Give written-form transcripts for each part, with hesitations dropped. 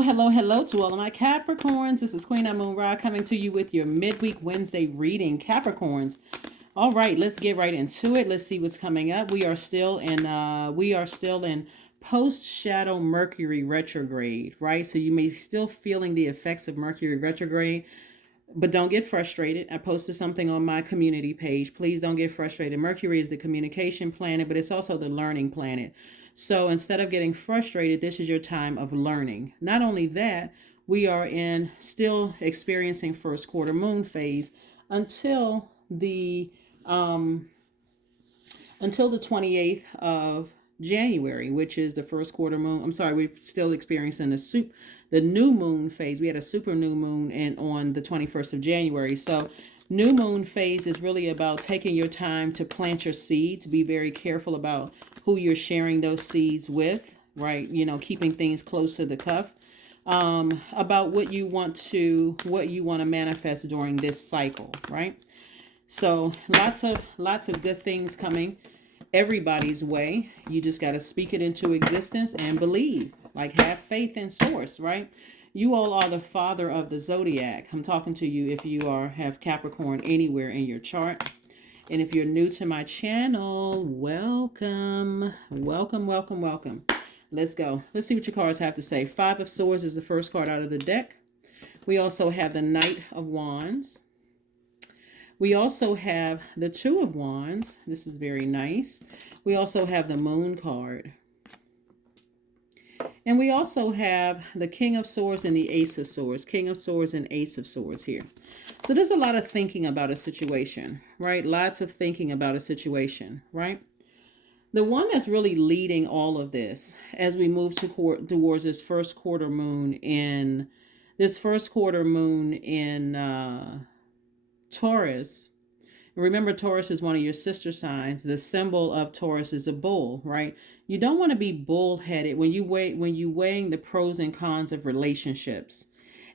Hello to all of my Capricorns. This is Queen Amun Ra coming to you with your midweek Wednesday reading, Capricorns. All right, let's get right into it. Let's see what's coming up. We are still in post shadow Mercury retrograde, right? So you may still feeling the effects of Mercury retrograde, but don't get frustrated. I posted something on my community page. Please don't get frustrated. Mercury is the communication planet, but it's also the learning planet. So instead of getting frustrated, this is your time of learning. Not only that, we are in still experiencing first quarter moon phase until the um until the 28th of January, which is the first quarter moon. I'm sorry, we're still experiencing the new moon phase. We had a super new moon and on the 21st of January. So new moon phase is really about taking your time to plant your seeds. Be very careful about who you're sharing those seeds with, right? Keeping things close to the cuff. About what you want to manifest during this cycle, right? So lots of good things coming everybody's way. You just got to speak it into existence and believe, like have faith in source, right? You all are the father of the Zodiac. I'm talking to you if you have Capricorn anywhere in your chart. And if you're new to my channel, welcome. Let's go. Let's see what your cards have to say. Five of Swords is the first card out of the deck. We also have the Knight of Wands. We also have the Two of Wands. This is very nice. We also have the Moon card. And we also have the King of Swords and the Ace of Swords. King of Swords and Ace of Swords here. So there's a lot of thinking about a situation, right? Lots of thinking about a situation, right? The one that's really leading all of this as we move towards this first quarter moon in Taurus. Remember, Taurus is one of your sister signs. The symbol of Taurus is a bull, right? You don't want to be bullheaded when you weighing the pros and cons of relationships.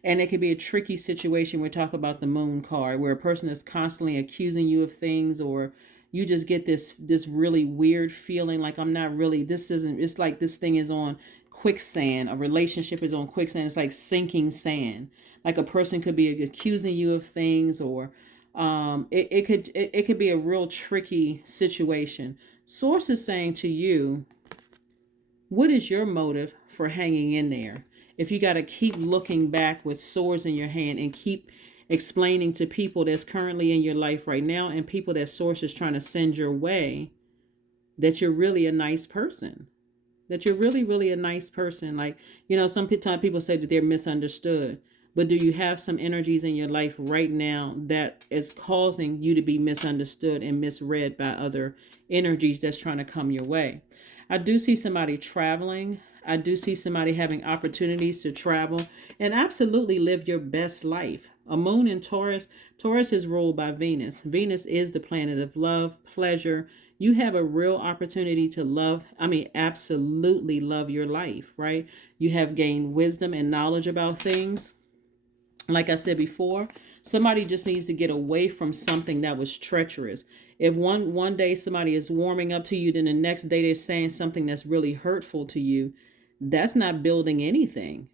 And it could be a tricky situation. We're talking about the Moon card, where a person is constantly accusing you of things, or you just get this really weird feeling like it's like this thing is on quicksand. A relationship is on quicksand. It's like sinking sand. Like a person could be accusing you of things, or it could be a real tricky situation. Source is saying to you, what is your motive for hanging in there? If you got to keep looking back with swords in your hand and keep explaining to people that's currently in your life right now and people that source is trying to send your way that you're really a nice person, that you're really, really a nice person. Like, sometimes people say that they're misunderstood. But do you have some energies in your life right now that is causing you to be misunderstood and misread by other energies that's trying to come your way? I do see somebody traveling. I do see somebody having opportunities to travel and absolutely live your best life. A moon in Taurus. Taurus is ruled by Venus. Venus is the planet of love, pleasure. You have a real opportunity to absolutely love your life, right? You have gained wisdom and knowledge about things. Like I said before, somebody just needs to get away from something that was treacherous. If one day somebody is warming up to you, then the next day they're saying something that's really hurtful to you, that's not building anything.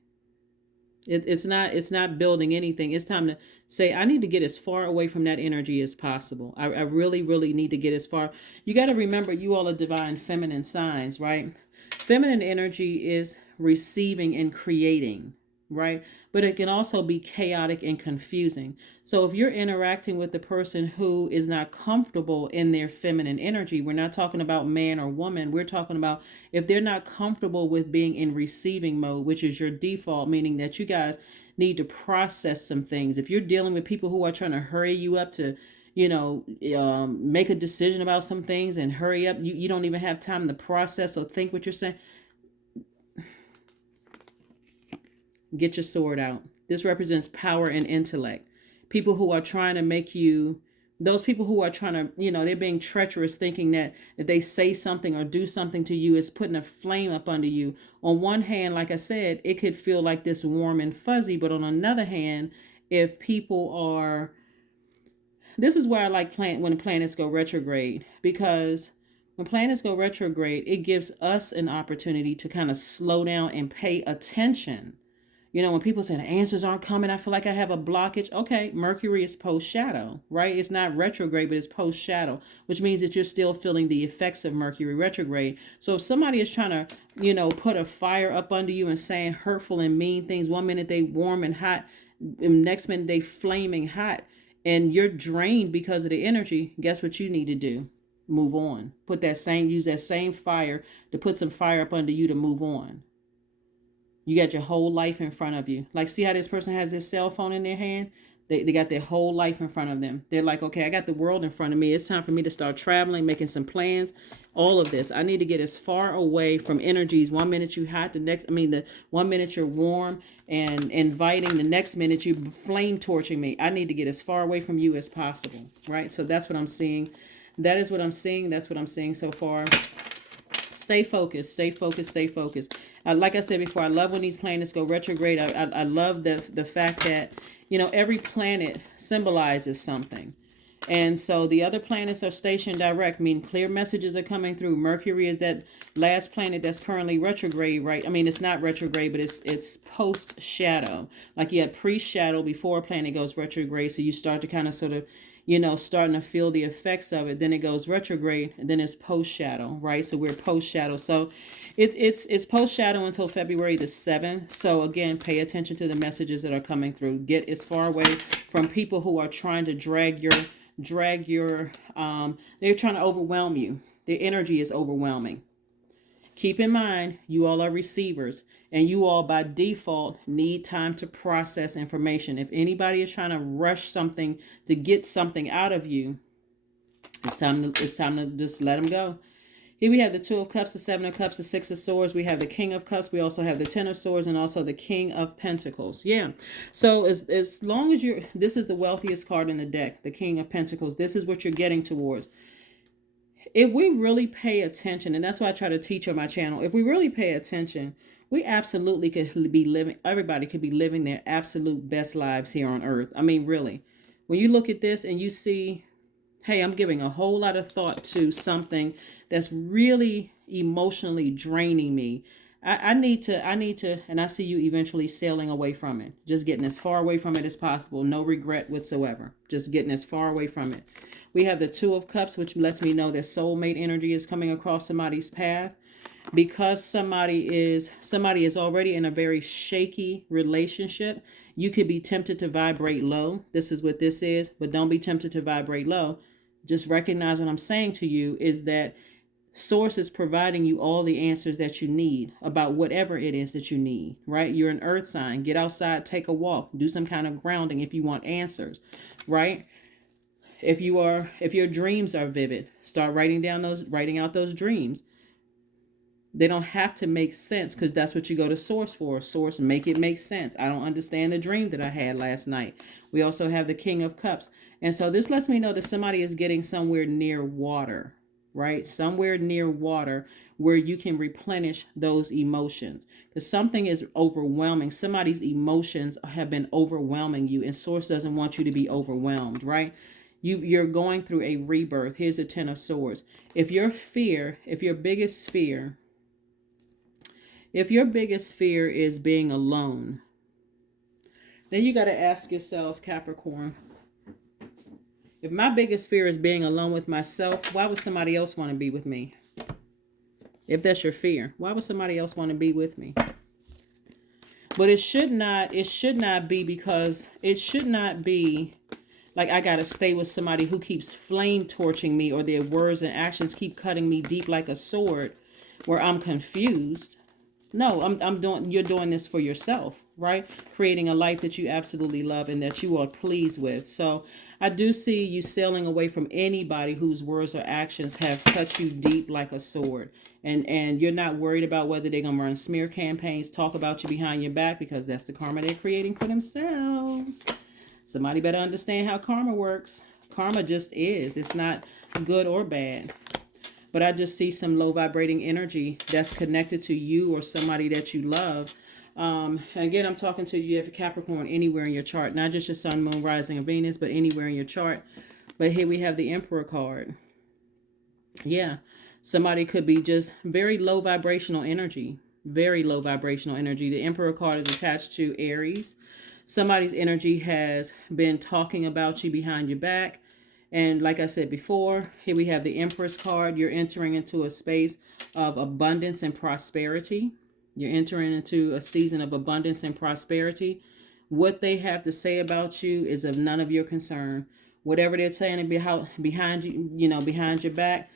It's not building anything. It's time to say, I need to get as far away from that energy as possible. I really, really need to get as far. You got to remember, you all are divine feminine signs, right? Feminine energy is receiving and creating, right? But it can also be chaotic and confusing. So if you're interacting with the person who is not comfortable in their feminine energy, we're not talking about man or woman. We're talking about if they're not comfortable with being in receiving mode, which is your default, meaning that you guys need to process some things. If you're dealing with people who are trying to hurry you up to, make a decision about some things and hurry up, you don't even have time to process or think what you're saying. Get your sword out. This represents power and intellect. People who are trying to make you, those people who are trying to, they're being treacherous, thinking that if they say something or do something to you, it's putting a flame up under you. On one hand, like I said, it could feel like this warm and fuzzy. But on another hand, if people are, this is where I like when planets go retrograde, because when planets go retrograde, it gives us an opportunity to kind of slow down and pay attention. You know, when people say the answers aren't coming, I feel like I have a blockage. Okay, Mercury is post shadow, right? It's not retrograde, but it's post shadow, which means that you're still feeling the effects of Mercury retrograde. So if somebody is trying to, you know, put a fire up under you and saying hurtful and mean things, one minute they warm and hot, and next minute they flaming hot, and you're drained because of the energy, guess what you need to do? Move on. Use that same fire to put some fire up under you to move on. You got your whole life in front of you. Like, see how this person has this cell phone in their hand? They got their whole life in front of them. They're like, okay, I got the world in front of me. It's time for me to start traveling, making some plans, all of this. I need to get as far away from energies. One minute you hot, the 1 minute you're warm and inviting, the next minute you flame torching me. I need to get as far away from you as possible, right? So that's what I'm seeing. That is what I'm seeing. That's what I'm seeing so far. Stay focused, stay focused, stay focused. Like I said before, I love when these planets go retrograde. I love the fact that, you know, every planet symbolizes something. And so the other planets are stationed direct, meaning clear messages are coming through. Mercury is that last planet that's currently retrograde, right? I mean, it's not retrograde, but it's post shadow. Like you had pre-shadow before a planet goes retrograde. So you start to kind of sort of, you know, starting to feel the effects of it. Then it goes retrograde, and then it's post shadow, right? So we're post shadow. So it's post shadow until February the 7th. So again, pay attention to the messages that are coming through. Get as far away from people who are trying to drag your they're trying to overwhelm you. Their energy is overwhelming. Keep in mind, you all are receivers, and you all by default need time to process information. If anybody is trying to rush something to get something out of you, it's time to just let them go. Here we have the 2 of Cups, the 7 of Cups, the 6 of Swords. We have the King of Cups. We also have the 10 of Swords and also the King of Pentacles. Yeah. So as long as this is the wealthiest card in the deck, the King of Pentacles. This is what you're getting towards. If we really pay attention, and that's why I try to teach on my channel, if we really pay attention, we absolutely could be living, everybody could be living their absolute best lives here on earth. I mean, really, when you look at this and you see, hey, I'm giving a whole lot of thought to something that's really emotionally draining me. I need to, and I see you eventually sailing away from it. Just getting as far away from it as possible. No regret whatsoever. Just getting as far away from it. We have the 2 of Cups, which lets me know that soulmate energy is coming across somebody's path. Because somebody is already in a very shaky relationship, you could be tempted to vibrate low. This is what this is, but don't be tempted to vibrate low. Just recognize what I'm saying to you is that Source is providing you all the answers that you need about whatever it is that you need, right? You're an earth sign. Get outside, take a walk, do some kind of grounding if you want answers, right? If your dreams are vivid, start writing out those dreams. They don't have to make sense because that's what you go to Source for. Source, make it make sense. I don't understand the dream that I had last night. We also have the King of Cups. And so this lets me know that somebody is getting somewhere near water, right? Somewhere near water where you can replenish those emotions. Because something is overwhelming. Somebody's emotions have been overwhelming you, and Source doesn't want you to be overwhelmed, right? You're going through a rebirth. Here's the 10 of Swords. If your biggest fear is being alone, then you got to ask yourselves, Capricorn, if my biggest fear is being alone with myself, why would somebody else want to be with me? If that's your fear, why would somebody else want to be with me? But it should not be like I got to stay with somebody who keeps flame torching me, or their words and actions keep cutting me deep like a sword where I'm confused. No, you're doing this for yourself, right? Creating a life that you absolutely love and that you are pleased with. So I do see you sailing away from anybody whose words or actions have cut you deep like a sword. And you're not worried about whether they're going to run smear campaigns, talk about you behind your back, because that's the karma they're creating for themselves. Somebody better understand how karma works. Karma just is. It's not good or bad. But I just see some low vibrating energy that's connected to you or somebody that you love. Again, I'm talking to you if a Capricorn anywhere in your chart, not just your sun, moon, rising, or Venus, but anywhere in your chart. But here we have the Emperor card. Yeah, somebody could be just very low vibrational energy, very low vibrational energy. The Emperor card is attached to Aries. Somebody's energy has been talking about you behind your back. And like I said before, here we have the Empress card. You're entering into a space of abundance and prosperity. You're entering into a season of abundance and prosperity. What they have to say about you is of none of your concern. Whatever they're saying behind you, behind your back,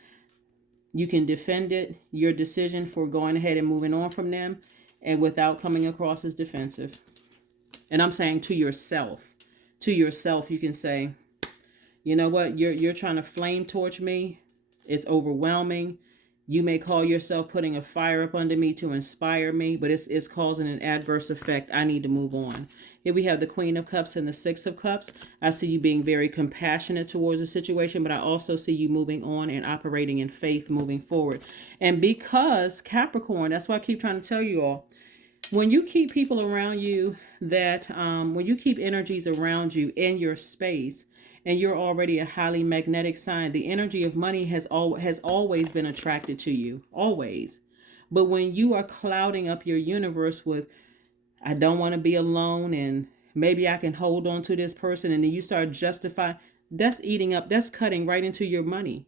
you can defend it, your decision for going ahead and moving on from them, and without coming across as defensive. And I'm saying to yourself, you can say, you know what, you're trying to flame torch me. It's overwhelming. You may call yourself putting a fire up under me to inspire me, but it's causing an adverse effect. I need to move on. Here we have the Queen of Cups and the Six of Cups. I see you being very compassionate towards the situation, but I also see you moving on and operating in faith, moving forward. And because Capricorn, that's why I keep trying to tell you all, when you keep people around you when you keep energies around you in your space, and you're already a highly magnetic sign, the energy of money has always been attracted to you, always. But when you are clouding up your universe with, I don't want to be alone, and maybe I can hold on to this person, and then you start justifying, that's cutting right into your money.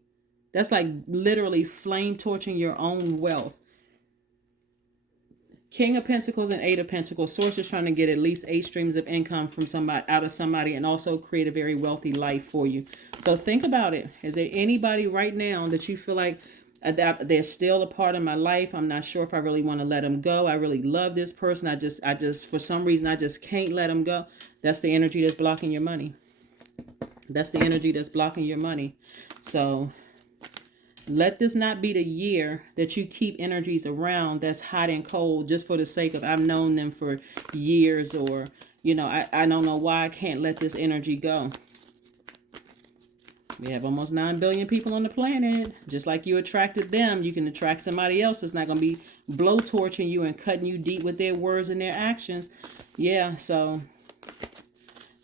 That's like literally flame torching your own wealth. King of Pentacles and Eight of Pentacles. Source is trying to get at least 8 streams of income from out of somebody, and also create a very wealthy life for you. So think about it. Is there anybody right now that you feel like they're still a part of my life? I'm not sure if I really want to let them go. I really love this person. I just for some reason I just can't let them go. That's the energy that's blocking your money. That's the energy that's blocking your money. So let this not be the year that you keep energies around that's hot and cold just for the sake of, I've known them for years, or, I don't know why I can't let this energy go. We have almost 9 billion people on the planet. Just like you attracted them, you can attract somebody else that's not going to be blowtorching you and cutting you deep with their words and their actions. Yeah, so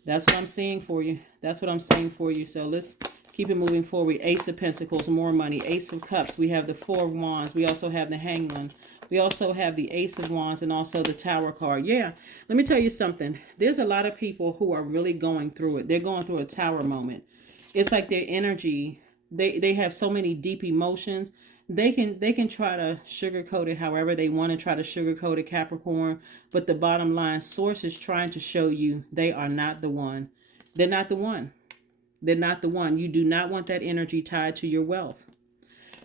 that's what I'm seeing for you. So let's keep it moving forward. Ace of Pentacles, more money. Ace of Cups. We have the Four of Wands. We also have the Hangman. We also have the Ace of Wands and also the Tower card. Yeah, let me tell you something. There's a lot of people who are really going through it. They're going through a tower moment. It's like their energy, they have so many deep emotions. They can try to sugarcoat it however they want to try to sugarcoat it, Capricorn. But the bottom line, Source is trying to show you they are not the one. They're not the one. They're not the one. You do not want that energy tied to your wealth.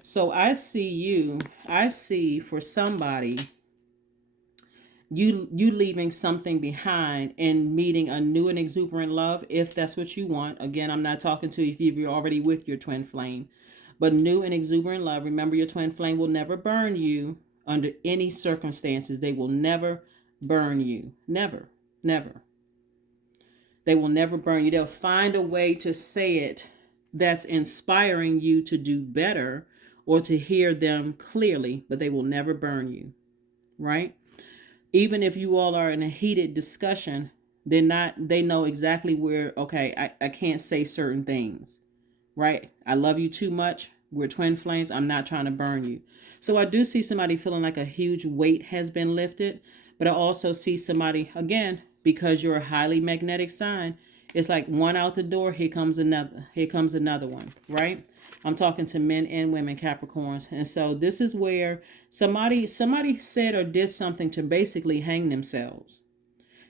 So I see for somebody, you leaving something behind and meeting a new and exuberant love, if that's what you want. Again, I'm not talking to you if you're already with your twin flame. But new and exuberant love. Remember, your twin flame will never burn you under any circumstances. They will never burn you. Never. Never. They will never burn you. They'll find a way to say it that's inspiring you to do better or to hear them clearly, but they will never burn you, right? Even if you all are in a heated discussion, they know exactly where, okay, I can't say certain things, right? I love you too much. We're twin flames. I'm not trying to burn you. So I do see somebody feeling like a huge weight has been lifted, but I also see somebody, again, because you're a highly magnetic sign, it's like one out the door, here comes another one, right? I'm talking to men and women, Capricorns. And so this is where somebody said or did something to basically hang themselves.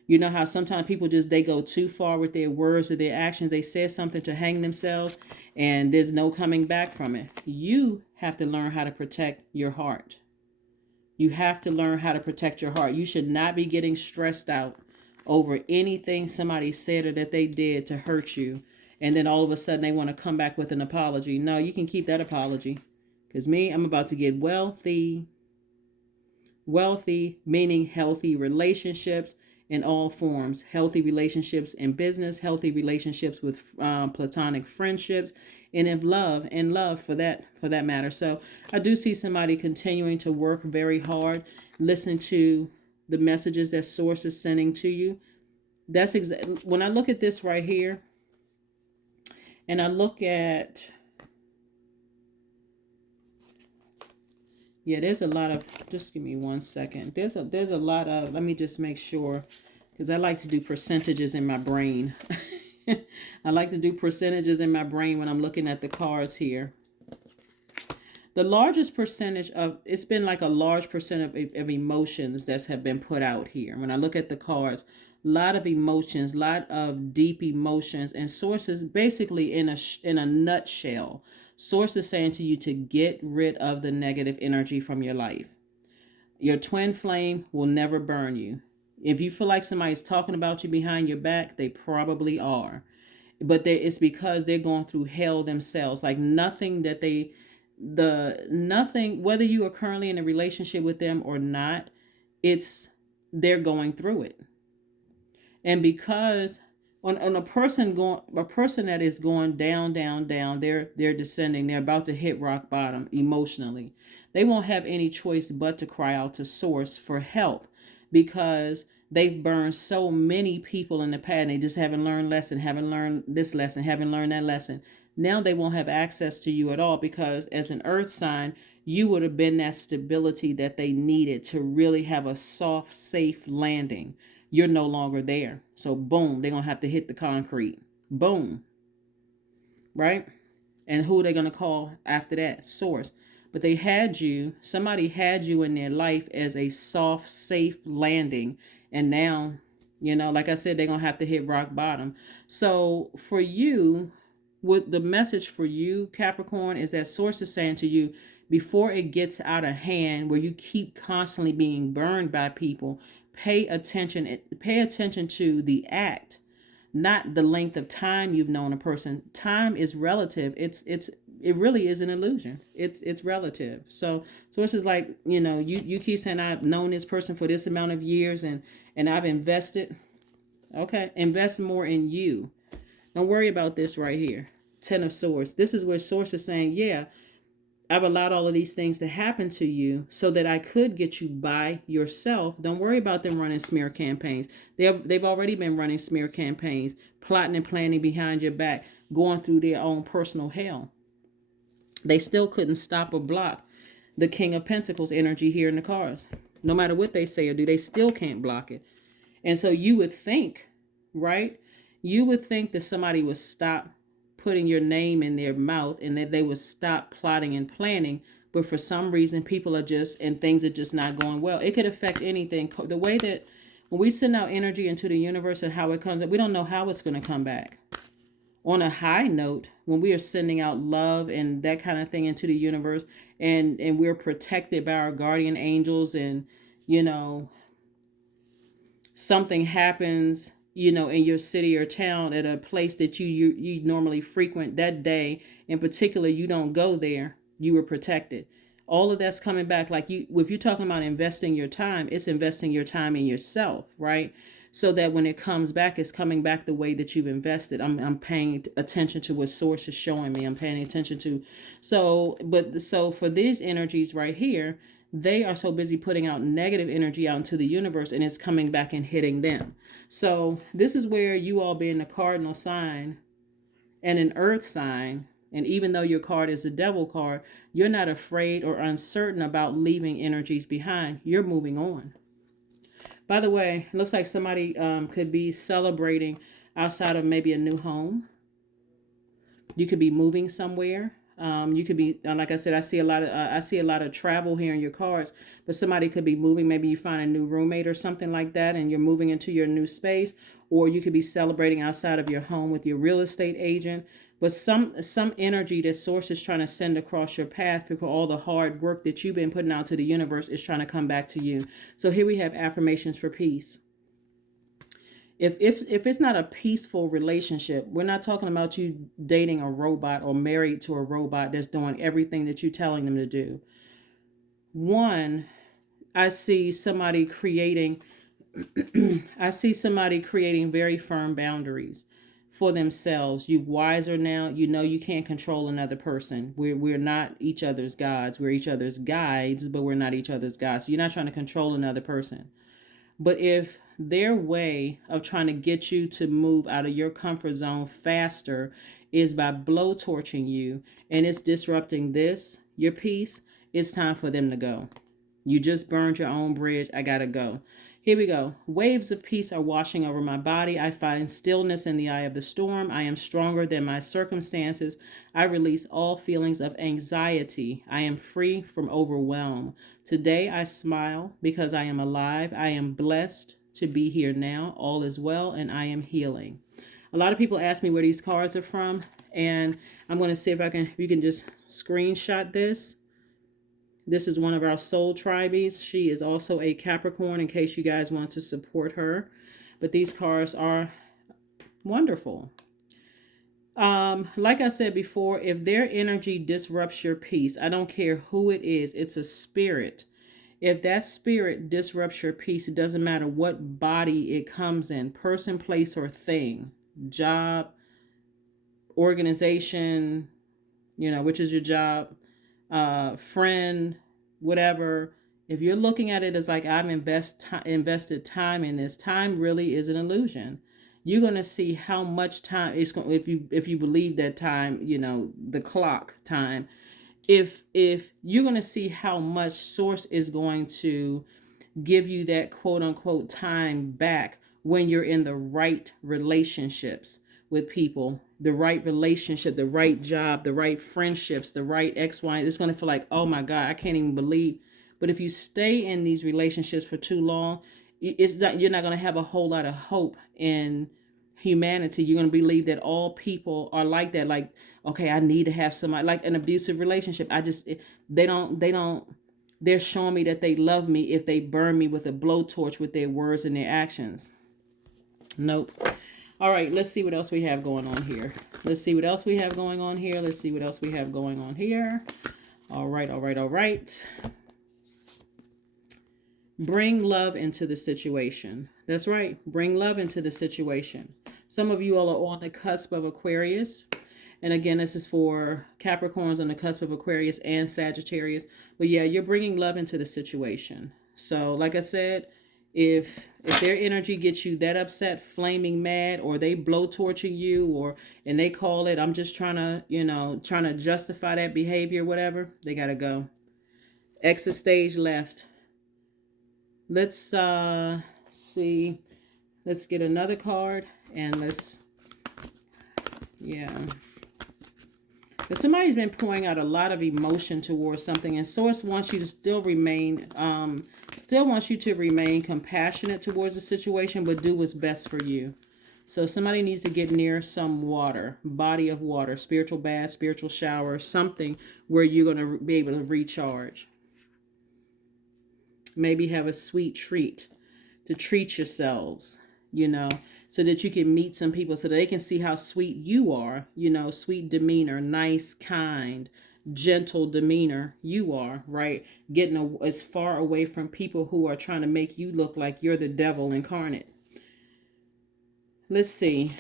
You know how sometimes people they go too far with their words or their actions. They said something to hang themselves and there's no coming back from it. You have to learn how to protect your heart. You have to learn how to protect your heart. You should not be getting stressed out over anything somebody said or that they did to hurt you. And then all of a sudden they want to come back with an apology. No, you can keep that apology. Because I'm about to get wealthy. Wealthy, meaning healthy relationships in all forms. Healthy relationships in business, healthy relationships with platonic friendships, and in love for that matter. So I do see somebody continuing to work very hard, listen to the messages that Source is sending to you. That's when I look at this right here, and I look at Yeah, there's a lot of, just give me 1 second. There's a lot of, let me just make sure, because I like to do percentages in my brain. I like to do percentages in my brain when I'm looking at the cards here. The largest percentage of, it's been like a large percent of emotions that have been put out here. When I look at the cards, a lot of emotions, a lot of deep emotions, and sources basically in a nutshell. Source is saying to you to get rid of the negative energy from your life. Your twin flame will never burn you. If you feel like somebody's talking about you behind your back, they probably are. But it's because they're going through hell themselves. Like nothing that nothing, whether you are currently in a relationship with them or not, they're going through it. And because on a person that is going down, they're descending, they're about to hit rock bottom emotionally. They won't have any choice but to cry out to source for help, because they've burned so many people in the past. And they just haven't learned haven't learned this lesson, haven't learned that lesson. Now they won't have access to you at all, because as an earth sign, you would have been that stability that they needed to really have a soft, safe landing. You're no longer there. So boom, they're going to have to hit the concrete. Boom. Right? And who are they going to call after that? Source. But somebody had you in their life as a soft, safe landing. And now, like I said, they're going to have to hit rock bottom. So for you, what the message for you, Capricorn, is that source is saying to you, before it gets out of hand, where you keep constantly being burned by people, pay attention to the act, not the length of time you've known a person. Time is relative. It really is an illusion. It's relative. So it's just like, you keep saying, I've known this person for this amount of years and I've invested. Okay, invest more in you. Don't worry about this right here. 10 of Swords. This is where Source is saying, yeah, I've allowed all of these things to happen to you so that I could get you by yourself. Don't worry about them running smear campaigns. They've already been running smear campaigns, plotting and planning behind your back, going through their own personal hell. They still couldn't stop or block the King of Pentacles energy here in the cards. No matter what they say or do, they still can't block it. And so you would think, right? You would think that somebody would stop putting your name in their mouth and that they would stop plotting and planning. But for some reason, things are just not going well. It could affect anything. The way that when we send out energy into the universe and how it comes up, we don't know how it's going to come back. On a high note, when we are sending out love and that kind of thing into the universe, and we're protected by our guardian angels, and, something happens, in your city or town at a place that you normally frequent that day, in particular, you don't go there, you were protected. All of that's coming back. Like if you're talking about investing your time, it's investing your time in yourself, right? So that when it comes back, it's coming back the way that you've invested. I'm paying attention to what Source is showing me. I'm paying attention to. So for these energies right here, they are so busy putting out negative energy out into the universe, and it's coming back and hitting them. So this is where you all being a cardinal sign and an earth sign, and even though your card is a devil card, you're not afraid or uncertain about leaving energies behind. You're moving on. By the way, it looks like somebody could be celebrating outside of maybe a new home. You could be moving somewhere. You could be, like I said, I see a lot of travel here in your cards, but somebody could be moving. Maybe you find a new roommate or something like that, and you're moving into your new space, or you could be celebrating outside of your home with your real estate agent. But some energy that Source is trying to send across your path, because all the hard work that you've been putting out to the universe is trying to come back to you. So here we have affirmations for peace. If it's not a peaceful relationship, we're not talking about you dating a robot or married to a robot that's doing everything that you're telling them to do. One, I see somebody creating very firm boundaries for themselves. You're wiser now. You know you can't control another person. We're not each other's gods. We're each other's guides, but we're not each other's gods. So you're not trying to control another person. But if their way of trying to get you to move out of your comfort zone faster is by blowtorching you, and it's disrupting your peace, It's time for them to go. You just burned your own bridge. I gotta go. Here we go. Waves of peace are washing over my body. I find stillness in the eye of the storm. I am stronger than my circumstances. I release all feelings of anxiety. I am free from overwhelm. Today I smile because I am alive. I am blessed to be here now. All is well and I am healing. A lot of people ask me where these cards are from, and I'm going to see if you can just screenshot this. This is one of our soul tribes. She is also a Capricorn in case you guys want to support her. But these cards are wonderful. Like I said before, if their energy disrupts your peace, I don't care who it is, it's a spirit. If that spirit disrupts your peace, it doesn't matter what body it comes in, person, place, or thing, job, organization, which is your job, friend, whatever. If you're looking at it as like I've invested time in this, time really is an illusion. You're going to see how much time it's going, if you believe that time, the clock time, if you're going to see how much source is going to give you that quote unquote time back when you're in the right relationships with people, the right relationship, the right job, the right friendships, the right X, Y. It's going to feel like, oh my God, I can't even believe. But if you stay in these relationships for too long, you're not going to have a whole lot of hope in humanity. You're going to believe that all people are like that. Like, okay, I need to have somebody, like an abusive relationship. They're showing me that they love me if they burn me with a blowtorch with their words and their actions. Nope. All right, let's see what else we have going on here. Let's see what else we have going on here. Let's see what else we have going on here. All right, all right, all right. Bring love into the situation. That's right. Bring love into the situation. Some of you all are on the cusp of Aquarius. And again, this is for Capricorns on the cusp of Aquarius and Sagittarius. But yeah, you're bringing love into the situation. So like I said, if their energy gets you that upset, flaming mad, or they blowtorching you, and they call it, I'm just trying to justify that behavior, whatever, they got to go. Exit stage left. Let's see. Let's get another card and But somebody's been pouring out a lot of emotion towards something, and Source wants you to still wants you to remain compassionate towards the situation, but do what's best for you. So somebody needs to get near some water, body of water, spiritual bath, spiritual shower, something where you're going to be able to recharge. Maybe have a sweet treat to treat yourselves, so that you can meet some people so that they can see how sweet you are, sweet demeanor, nice, kind, gentle demeanor you are, right? Getting as far away from people who are trying to make you look like you're the devil incarnate. Let's see.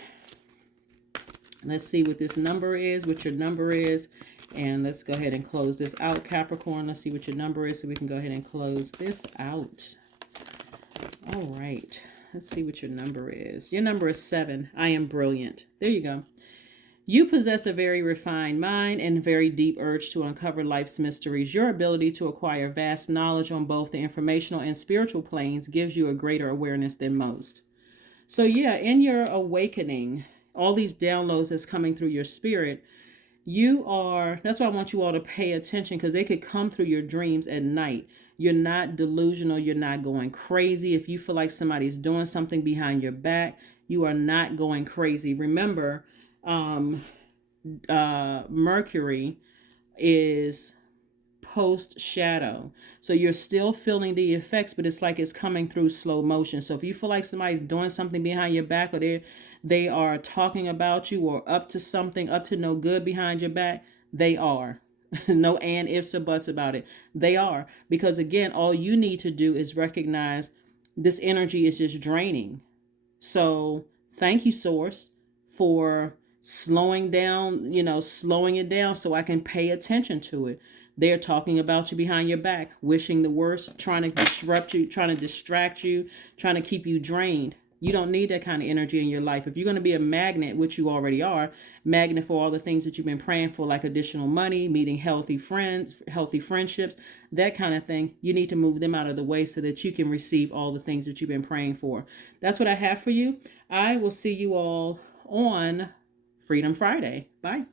Let's see what this number is, what your number is. And let's go ahead and close this out, Capricorn. Let's see what your number is so we can go ahead and close this out. All right. Let's see what your number is. Your number is 7. I am brilliant. There you go. You possess a very refined mind and very deep urge to uncover life's mysteries. Your ability to acquire vast knowledge on both the informational and spiritual planes gives you a greater awareness than most. So yeah, in your awakening, all these downloads that's coming through your spirit, that's why I want you all to pay attention, because they could come through your dreams at night. You're not delusional. You're not going crazy. If you feel like somebody's doing something behind your back, you are not going crazy. Remember, Mercury is post shadow. So you're still feeling the effects, but it's like it's coming through slow motion. So if you feel like somebody's doing something behind your back, or they are talking about you, or up to something, up to no good behind your back, they are. No and ifs or buts about it. They are. Because again, all you need to do is recognize this energy is just draining. So thank you, Source, for slowing it down so I can pay attention to it. They're talking about you behind your back, wishing the worst, trying to disrupt you, trying to distract you, trying to keep you drained. You don't need that kind of energy in your life. If you're going to be a magnet, which you already are, magnet for all the things that you've been praying for, like additional money, meeting healthy friends, healthy friendships, that kind of thing, you need to move them out of the way so that you can receive all the things that you've been praying for. That's what I have for you. I will see you all on Freedom Friday. Bye.